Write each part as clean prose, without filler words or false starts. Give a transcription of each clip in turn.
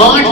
8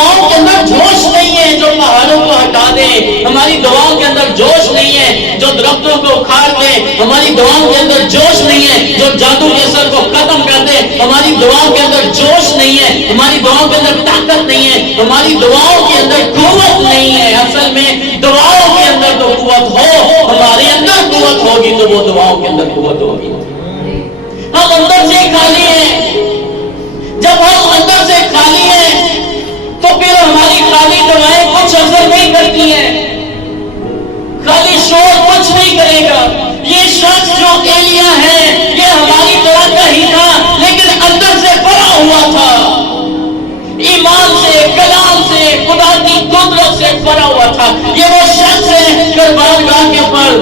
دعاؤں کے اندر جوش نہیں ہے جو پہاڑوں کو ہٹا دے، ہماری دعاؤں کے اندر جوش نہیں ہے جو درختوں کو اکھاڑ دے، ہماری دعاؤں کے اندر جوش نہیں ہے جو جادو کے اثر کو ختم کر دے، ہماری دعاؤں کے اندر جوش نہیں ہے، ہماری دعاؤں کے اندر طاقت نہیں ہے، ہماری دعاؤں کے اندر قوت نہیں ہے۔ اصل میں دعاؤں کے اندر تو قوت ہو، ہمارے اندر قوت ہوگی تو وہ دعاؤں کے اندر قوت ہوگی۔ ہم اندر سے خالی ہیں، جب ہم اندر سے خالی ہیں تو پھر ہماری خالی دعائیں کچھ اثر نہیں کرتی ہیں، خالی شور کچھ نہیں کرے گا۔ یہ شخص جو ایلیا ہے یہ ہماری طرح کا ہی تھا لیکن اندر سے بھرا ہوا تھا، ایمان سے، کلام سے، خدا کی قدرت سے بھرا ہوا تھا۔ یہ وہ شخص ہے قربان گاہ کے اوپر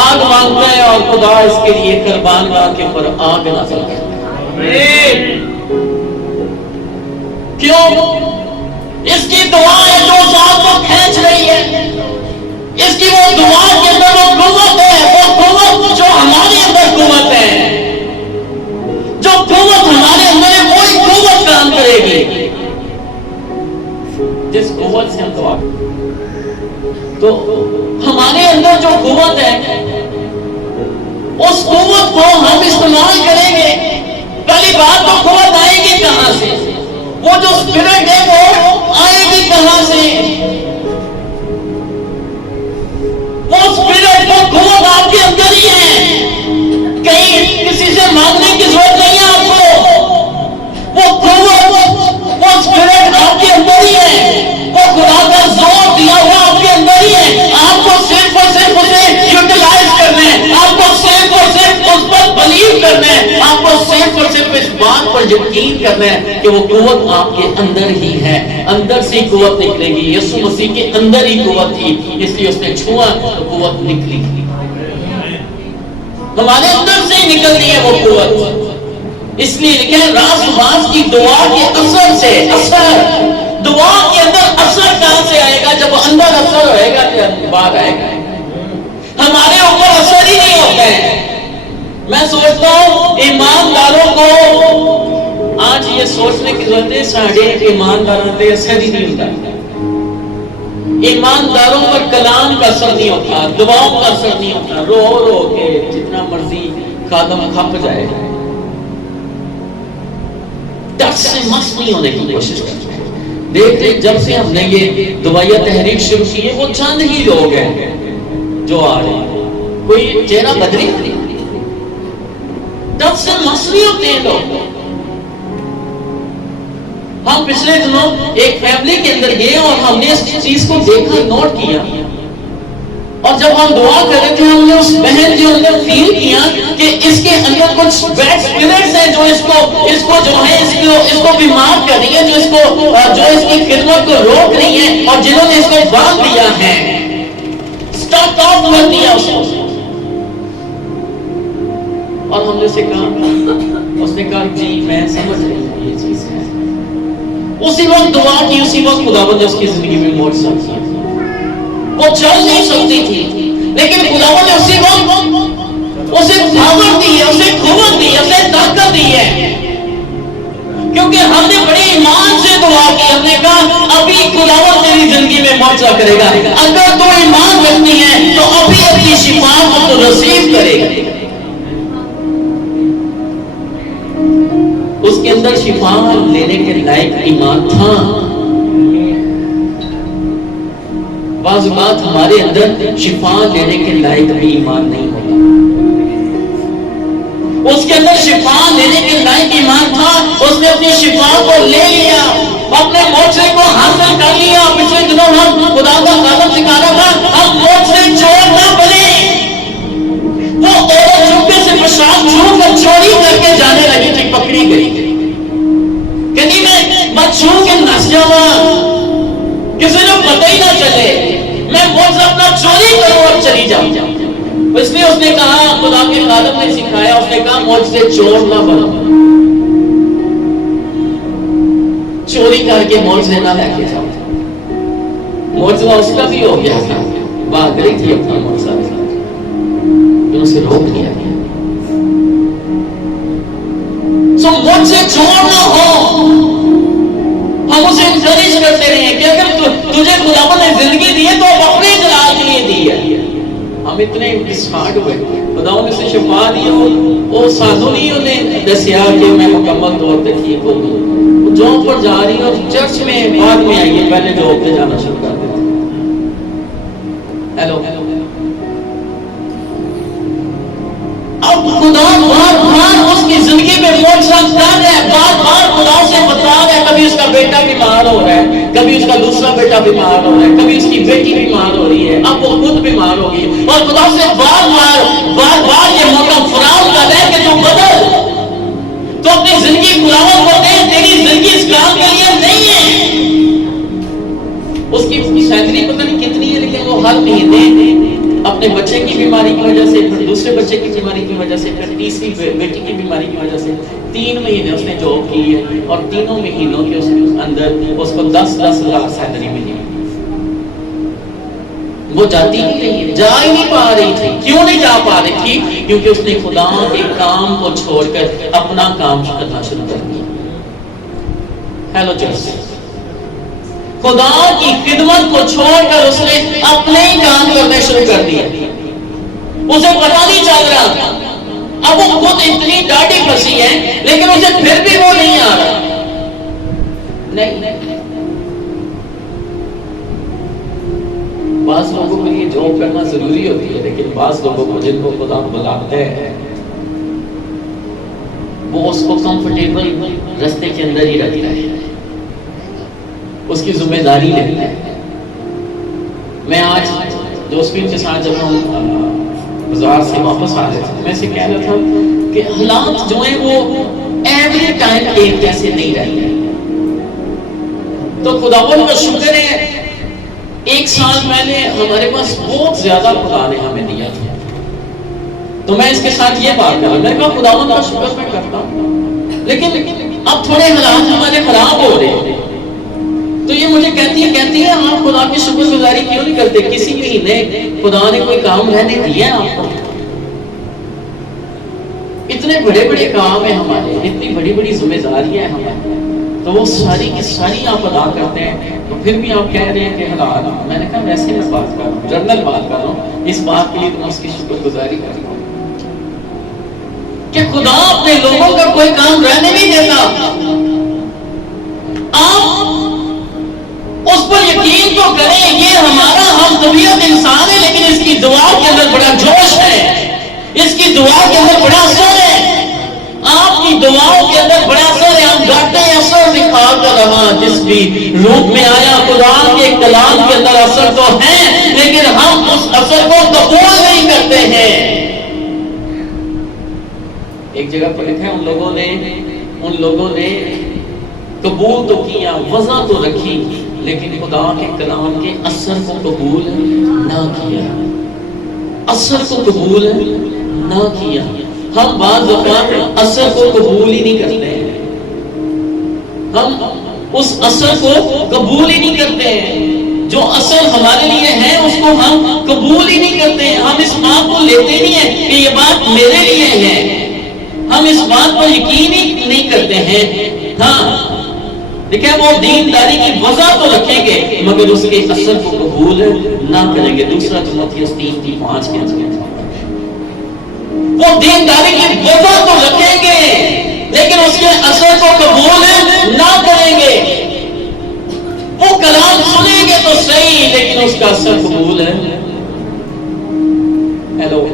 آگ مانگتا ہے اور خدا اس کے لیے قربان گاہ کے اوپر آگ نازل کرتا ہے۔ کیوں؟ اس کی دعا ہے جو ذات کو کھینچ رہی ہے، اس کی وہ دعا کے اندر وہ قوت ہے، وہ قوت جو ہمارے اندر قوت ہے، جو قوت ہمارے اندر ہے وہی قوت کام کرے گی جس قوت سے ہم دعا کریں۔ تو ہمارے اندر جو قوت ہے اس قوت کو ہم استعمال کریں گے۔ پہلی بات تو قوت آئے گی کہاں سے؟ وہ جو اسپرٹ ہے وہ آئے گی کہاں سے؟ وہ اسپرٹ، وہ قوت آپ کے اندر ہی ہے، کہیں کسی سے مانگنے کی ضرورت نہیں ہے آپ کو۔ وہ قوت، وہ اسپرٹ آپ کے اندر ہی ہے، وہ خدا کا زور دیا ہوا آپ کے اندر ہی ہے۔ آپ کو صرف اور صرف اسے یوٹیلائز کرنا ہے، آپ کو صرف اور صرف اس پر بلیو کرنا ہے، آپ کو صرف اور صرف اس بات پر یقین کرنا ہے کہ وہ قوت آپ کے اندر ہی ہے، اندر سے ہی قوت نکلے گی۔ یسوع مسیح کے اندر ہی قوت تھی، اس لیے اس نے چھوا تو قوت نکلی۔ ہمارے اندر سے ہی نکلنی ہے وہ قوت، اس لیے لیکن راز باز کی دعا کے اثر سے، اثر دعا کے اندر اثر کہاں سے آئے گا؟ جب اندر اثر ہوئے گا تو باہر آئے گا۔ ہمارے اوپر اثر ہی نہیں ہوتا ہے۔ میں سوچتا ہوں ایمانداروں کو آج یہ سوچنے کی ضرورت ہے ساڑھے ایمانداروں پہ اثر ہی نہیں ہوتا، ایمانداروں پر کلام کا اثر نہیں ہوتا، دعاؤں کا اثر نہیں ہوتا، رو رو کے جتنا مرضی قدم کھپ جائے ٹچ سے مس نہیں ہونے کی کوشش کرتے ہیں۔ دیکھتے جب سے ہم نے یہ دعائیہ تحریک شروع کی ہے وہ چند ہی لوگ ہیں جو آ رہے ہیں، کوئی چہرہ بدلی ٹچ سے مس نہیں ہوتے ہیں لوگ۔ ہم پچھلے دنوں ایک فیملی کے اندر گئے اور ہم نے اس چیز کو دیکھا، نوٹ کیا، اور جب ہم دعا کر رہے تھے ہم نے اس بہن کے اندر فیل کیا کہ اس کے اندر کچھ بیڈ اسپرٹس ہیں جو اس کو جو ہے اس کو بیمار کر رہی ہے، جو اس کی خدمت کو روک رہی ہے، اور جنہوں نے اس کو باندھ دیا ہے، اسٹاپ آف کر دیا اس کو۔ اور ہم نے اسے کہا، اس نے کہا جی میں سمجھ رہی ہوں یہ چیز ہے۔ اسی وقت دعا کی، اسی وقت خداوند نے اس کی زندگی میں معجزہ کیا۔ وہ چل نہیں سکتی تھی لیکن خداوند نے اسی وقت اسے پاور دی ہے، اسے قوت دی ہے، اسے طاقت دی ہے، کیونکہ ہم نے بڑے ایمان سے دعا کی۔ ہم نے کہا ابھی خداوند میری زندگی میں معجزہ کرے گا، اگر تو ایمان رکھتی ہے تو ابھی اپنی شفا کو تو نصیب کرے گا۔ اس کے اندر شفا لینے کے لائق ایمان تھا۔ بعض بات ہمارے اندر شفا لینے کے لائق بھی ایمان نہیں ہوتا۔ اس کے اندر شفا لینے کے لائق ایمان تھا، اس نے اپنی شفا کو لے لیا، اپنے معجزے کو حاصل کر لیا۔ پچھلے دنوں ہم خدا کا کلام سکھا رہا تھا، ہم معجزے چور نہ بنے۔ وہ عورت چپکے سے پیشاب چھو کر چوری کر کے جانے لگی تھی، پکڑی گئی کہتی میں چھو کے نس جاؤں، کسی نے پتہ ہی نہ چلے، میں معجزہ اپنا چوری کروں اور چلی جاؤں۔ اس لیے اس نے کہا، خدا کے خادم نے سکھایا، اس نے کہا معجزے چور نہ بنو، چوری کر کے معجزے نہ لے کے جاؤ۔ معجزہ اس کا بھی ہو گیا تھا، بھاگ رہی تھی اپنا معجزہ، اسے روک دیا گیا۔ سو معجزے چور نہ ہو، ہم اسے انکریج کوشش کرتے رہے کہ اگر تجھے خدا نے زندگی دی ہے تو اب اپنے جلال کے لیے دی ہے. ہم اتنے ڈسہارٹ ہوئے, خدا نے سے شفا دی, وہ سانو نہیں انہیں دسیا کہ میں مکمل طور پہ ٹھیک ہو گئی. جاب پر جا رہی اور چرچ میں بعد میں آئی ہے, پہلے جاب پہ جانا شروع کر دیتے. ہیلو, اب خدا بار بار اس کی زندگی میں معجزہ کر رہا ہے, بار بار خدا سے بتا رہا ہے. کبھی اس کا بیٹا بیمار ہو رہا ہے, کبھی اس کا دوسرا بیٹا بیمار ہو رہا ہے, کبھی اس کی بیٹی بیمار ہو رہی ہے, اب وہ خود بیمار ہوگی, اور خدا سے بار بار یہ موقع فراہم کر رہا ہے کہ تو بدل, تو اپنی زندگی خداوند کو دے. تیری زندگی اس کام کے لیے نہیں ہے. اس کی سیلری پتہ نہیں کتنی ہے, لیکن وہ ہر مہینے اپنے بچے کی بیماری کی وجہ سے, پھر دوسرے بچے کی بیماری کی وجہ سے, پھر تیسری بیٹی کی بیماری کی وجہ سے 3 مہینے اس نے جاب کی ہے, اور تینوں مہینوں کے اندر اس کو 10-10 لاکھ سیلری ملی. وہ جاتی ہی نہیں, جا ہی نہیں پا رہی تھی. کیوں نہیں جا پا رہی تھی؟ کیونکہ اس نے خدا کے کام کو چھوڑ کر اپنا کام کرنا شروع کر دیا. ہیلو چرچ, خدا کی خدمت کو چھوڑ کر اس نے اپنے ہی کام کرنے شروع کر دیا. اسے پتہ نہیں چل رہا. اب وہ خود اتنی ڈاڈی پھنسی ہے, لیکن اسے پھر بھی وہ نہیں آ رہا. نہیں, بعض لوگوں کے لیے جاب کرنا ضروری ہوتی ہے, لیکن بعض لوگوں کو جن کو خدا بلاتے ہیں وہ اس کو کمفرٹیبل رستے کے اندر ہی رکھتا ہے, اس کی ذمہ داری لیتا ہے. میں آج دوستین کے ساتھ جب ہم بازار سے واپس آ رہے تھے, میں سے کہہ رہا تھا کہ حالات جو ہیں وہ ایوری ٹائم ایک جیسے نہیں رہتے. تو خداوند کا شکر ہے, 1 سال پہلے ہمارے پاس بہت زیادہ خدا نے ہمیں دیا تھا. تو میں اس کے ساتھ یہ بات کر رہا ہوں, میں کہا خداوند کا شکر میں کرتا ہوں, لیکن اب تھوڑے حالات ہمارے خراب ہو رہے ہیں. تو یہ مجھے کہتی ہے آپ خدا کی شکر گزاری کیوں نہیں کرتے؟ کسی مہینے خدا نے کوئی کام رہنے دیا ہے آپ کو؟ اتنے بڑے بڑے کام ہیں ہمارے, اتنی بڑی بڑی ذمہ داریاں ہیں ہمارے, تو وہ ساری کی ساری آپ ادا کرتے ہیں. تو پھر بھی آپ کہہ رہے ہیں کہ حالات. میں نے کہا ویسے میں بات کر رہا ہوں, جنرل بات کر رہا ہوں, اس بات کے لیے تو اس کی شکر گزاری کر رہا ہوں کہ خدا اپنے لوگوں کا کوئی کام رہنے نہیں دیتا. آپ اس پر یقین تو کریں, یہ ہمارا ہم طبیعت انسان ہے, لیکن اس کی دعا کے اندر بڑا جوش ہے, اس کی دعا کے اندر بڑا اثر ہے, آپ کی دعاؤں کے اندر بڑا اثر ہے. ہم گاتے ہیں اثر دکھا کر رہا جس بھی روپ میں آیا. قرآن کے کلام کے اندر اثر تو ہے, لیکن ہم اس اثر کو قبول نہیں کرتے ہیں. ایک جگہ پر لکھا ہے ان لوگوں نے قبول تو کیا, وضع تو رکھی, لیکن خدا کے کلام کے اثر کو قبول نہ کیا. اثر کو قبول نہ کیا. ہم بعض دفعہ اثر کو قبول ہی نہیں کرتے ہیں, ہم اس اثر کو قبول ہی نہیں کرتے ہیں. جو اثر ہمارے لیے ہے اس کو ہم قبول ہی نہیں کرتے ہیں. ہم اس بات کو لیتے نہیں ہیں کہ یہ بات میرے لیے ہے, ہم اس بات پر یقین ہی نہیں کرتے ہیں. ہاں دیکھیں, وہ دینداری کی وجہ تو رکھیں گے مگر اس کے اثر کو قبول نہ کریں گے. دوسرا تیموتھیوس 3:5 کے اندر وہ دینداری کی وجہ تو رکھیں گے لیکن اس کے اثر کو قبول نہ کریں گے. وہ کلام سنیں گے تو صحیح, لیکن اس کا اثر قبول ہے. ہیلو,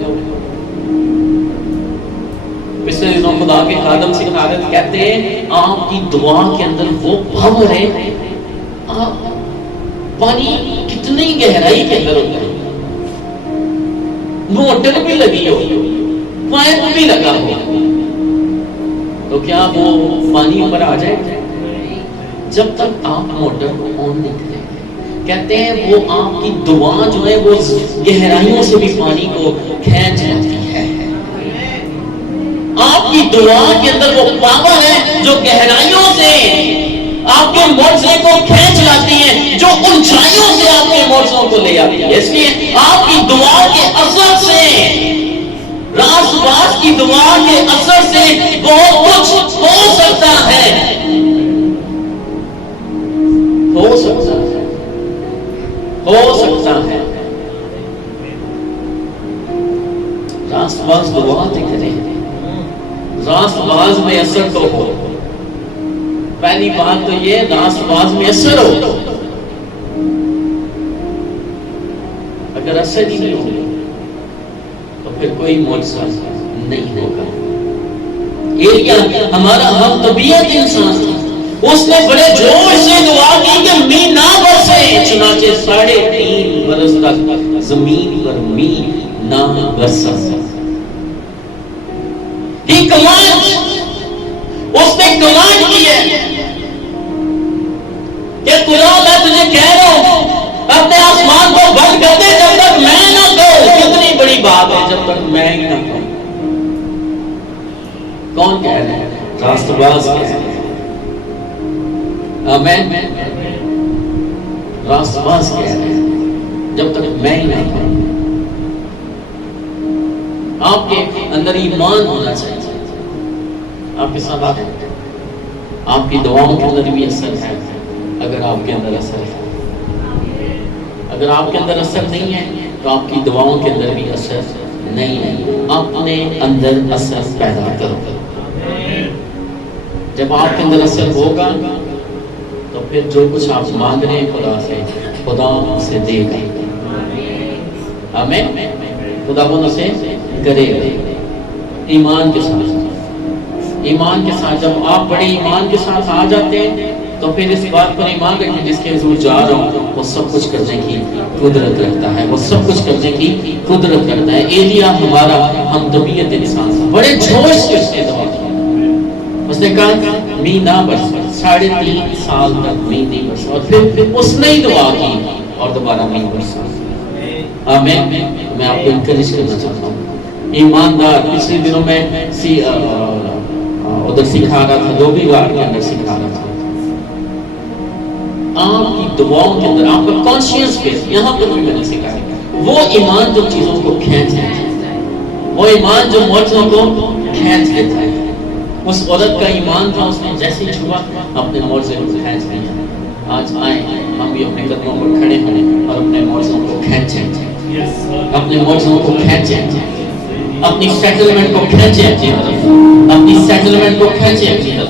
پچھلے دنوں خدا کے خادم سے حالت کہتے ہیں آپ کی دعا کے اندر وہ پاور ہے. پانی کتنی گہرائی کے اندر ہوتا ہے, موٹر بھی لگی ہو, پائپ بھی لگا ہو, تو کیا وہ پانی اوپر آ جائے جب تک آپ موٹر کو آن نہیں کریں. کہتے ہیں وہ آپ کی دعا جو ہے وہ گہرائیوں سے بھی پانی کو کھینچ لیتی ہے. آپ کی دعا کے اندر وہ پاور ہے جو گہرائیوں سے آپ کے معجزے کو کھینچ لاتی ہے, جو اونچائیوں سے آپ کے معجزوں کو لے آتی ہے. اس لیے آپ کی دعا کے اثر سے, راز باز کی دعا کے اثر سے بہت کچھ ہو سکتا ہے. ہو ہو سکتا ہے راست باز دعا تو کریں، راست باز میں اثر تو ہو. پہلی بات تو یہ راست باز میں اثر ہو. اگر اثر ہی نہیں ہوگا تو پھر کوئی معجزہ نہیں ہوگا. ایلیا ہمارا ہم طبیعت انسان تھا، اس نے بڑے جوش سے دعا کی کہ مین نہ برسے. چنانچہ 3.5 برس تک زمین پر مین نہ برسا. ہی کمانڈ، اس نے کمانڈ کی ہے کہ خدا میں تجھے کہہ رہا ہوں اپنے آسمان کو بند کر دے جب تک میں نہ کہوں. کتنی بڑی بات ہے جب تک میں ہی نہ کہوں. کون کہہ رہے ہیں؟ راست باز کہہ رہے ہیں. آمین. راست باز کہہ رہے ہیں جب تک میں ہی نہ کہوں. آپ کے اندر ایمان ہونا چاہیے. آپ کے ساتھ آپ کی دعاؤں کے اندر بھی اثر ہے. اگر آپ کے اندر اثر ہے، اگر آپ کے اندر اثر نہیں ہے تو آپ کی دعاؤں کے اندر بھی اثر نہیں ہے. اپنے اندر اثر پیدا کرو. جب آپ کے اندر اثر ہوگا تو پھر جو کچھ آپ مانگ رہے ہیں خدا سے، خدا اسے دے گا. آمین. خدا وہ اسے کرے گا. ایمان کے ساتھ، ایمان کے ساتھ جب آپ بڑے ایمان کے ساتھ آ جاتے ہیں تو پھر اس بات پر ایمان رکھیں جس کے حضور جا رہا ہوں وہ سب کچھ کرنے کی قدرت رکھتا ہے، وہ سب کچھ کرنے کی قدرت رکھتا ہے. ایلیا ہمارا ہم طبیعت انسان تھا، بڑے جوش سے اس نے دعا کی. اس نے کہا مین نہ برسا. 3.5 سال تک مین نہیں برسا اور پھر اس نے ہی دعا کی اور دوبارہ مین برسا. آمین. میں آپ کو انکریج کرنا چاہتا ہوں. ایماندار. پچھلے دنوں میں ادھر سکھا رہا تھا، دو بھی بار کے اندر سکھا رہا تھا. آپ کی دعاؤں کے اندر آپ کا کانشیس فیس، یہاں پر بھی میں نے سکھایا، وہ ایمان جو چیزوں کو کھینچ لیتا ہے، وہ ایمان جو معجزوں کو کھینچ لیتا ہے. اس عورت کا ایمان تھا، اس نے جیسے ہی چھوا اپنے معجزے کو کھینچ لیا. آج آئیں ہم بھی اپنے قدموں پر کھڑے ہوں اور اپنے معجزوں کو کھینچیں، اپنے معجزوں کو کھینچیں، اپنی سیٹلمنٹ کو کھینچیں اپنی طرف، اپنی سیٹلمنٹ کو کھینچیں اپنی طرف.